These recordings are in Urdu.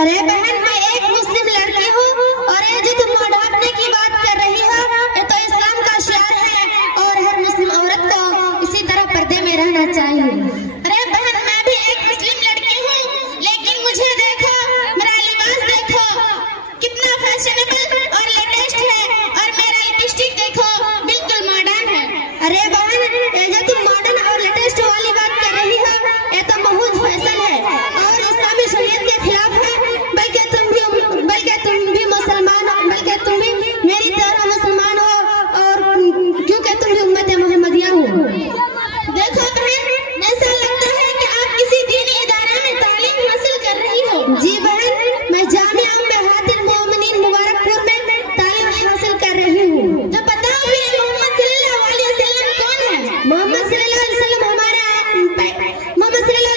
ارے بہن میں ایک مسلم لڑکی ہوں اور یہ جو تم ڈھانپنے کی بات کر رہی ہو یہ تو اسلام کا شعار ہے اور ہر مسلم عورت کو اسی طرح پردے میں رہنا چاہیے. ارے بہن میں بھی ایک مسلم لڑکی ہوں لیکن مجھے دیکھو میرا لباس دیکھو کتنا فیشنیبل اور لیٹسٹ ہے اور میرا لپسٹک دیکھو بالکل ماڈرن ہے. ارے بہن یہ جو تم ماڈرن اور لیٹسٹ والی بات کر رہی ہو یہ تو محض فیشن ہے اور اسلامی شریعت کے خلاف ہے. بلکہ تم بھی مسلمان ہو بلکہ تم بھی میری طرح مسلمان ہو اور کیونکہ تم بھی امت محمدیہ ہو. دیکھو بہن ایسا لگتا ہے کہ آپ کسی دینی ادارے میں تعلیم حاصل کر رہی ہو. جی بہن میں جامعہ امہات المومنین مبارک پور میں تعلیم حاصل کر رہی ہوں. تو بتاؤ پھر محمد صلی اللہ علیہ وسلم کون ہے؟ محمد صلی اللہ علیہ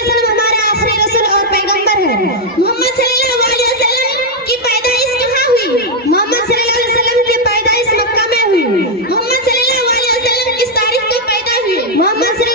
وسلم ہمارا آخری رسول اور پیغمبر ہے. محمد صلی اللہ علیہ وسلم کی پیدائش کہاں ہوئی؟ محمد صلی اللہ علیہ وسلم کی پیدائش مکہ میں ہوئی. محمد صلی اللہ علیہ وسلم کس تاریخ کو پیدا ہوئے؟ محمد صلی